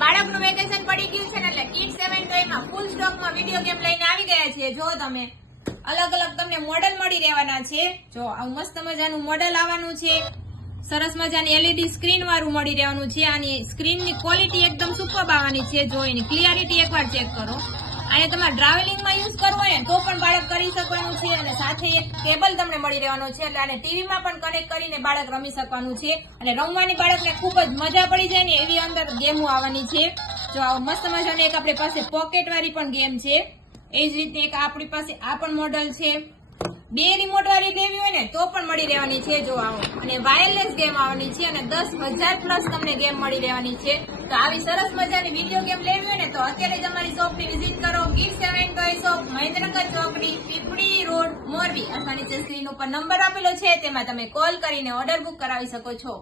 બાળકનું વેકેશન પડી ગયું છે ને એટલે કિડ્સ સેવન ટોયમાં ફૂલ સ્ટોકમાં વિડીયો ગેમ લઈને આવી ગયા છે. જો તમે અલગ અલગ તમને મોડેલ મળી રહેવાના છે. જો આવું મસ્ત મજાનું મોડેલ આવવાનું છે. સરસ મજાની LED સ્ક્રીન વાળું મળી રહેવાનું છે. આની સ્ક્રીનની ક્વોલિટી એકદમ સુપર આવવાની છે. જો એની ક્લિયરિટી એકવાર ચેક કરો. અને તમારે ટ્રાવેલિંગમાં યુઝ કરવો હોય ને તો પણ બાળક કરી શકવાનું છે. અને સાથે એક કેબલ તમને મળી રહેવાનું છે એટલે આને ટીવીમાં પણ કનેક્ટ કરીને બાળક રમી શકવાનું છે. અને રમવાની બાળકને ખૂબ જ મજા પડી જાય ને એવી અંદર ગેમો આવવાની છે. જો આ મસ્ત મજાની એક આપણી પાસે પોકેટ વાળી પણ ગેમ છે. એ જ રીતે એક આપણી પાસે આ પણ મોડલ છે. 2 રિમોટ વાળી લેવી હોય ને તો પણ મળી રહેવાની છે. જો આવો અને વાયરલેસ ગેમ આવવાની છે અને 10,000 પ્લસ તમને ગેમ મળી રહેવાની છે. તો આવી સરસ મજાની વિડીયો ગેમ લેવી હોય ને તો અત્યારે જ અમારી શોપની વિઝિટ કરો. કિડ્સ સેવન ટોય શોપ, મહેન્દ્રનગર ચોકડી, પીપળી રોડ, મોરબી. અથવા નીચે સ્ક્રીન ઉપર નંબર આપેલો છે તેમાં તમે કોલ કરીને ઓર્ડર બુક કરાવી શકો છો.